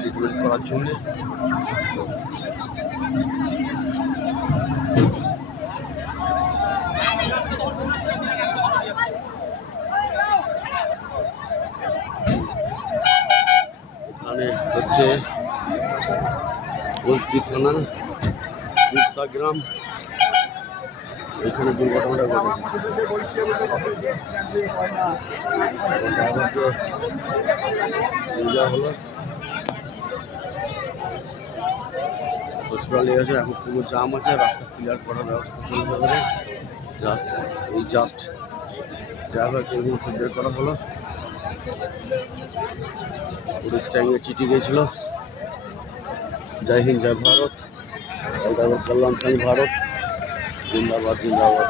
Treatment করার জন্য এখানে হচ্ছে গলসি থানা বিরসা গ্রাম। এখানে দুর্ঘটনাটা ঘটেছে। হলো হসপিটালে আছে, এখন পুরো জাম আছে, রাস্তা ক্লিয়ার করার ব্যবস্থা চলছে। এই জাস্ট ড্রাইভারকে এই মুহূর্তে বের করা হলো। পুলিশ ট্যাঙ্গে চিঠি গিয়েছিল, জয় হিন্দ জয় ভারত, ড্রাইভার কল্যাণ সিং ভারত, জিন্দাবাদ জিন্দাবাদ।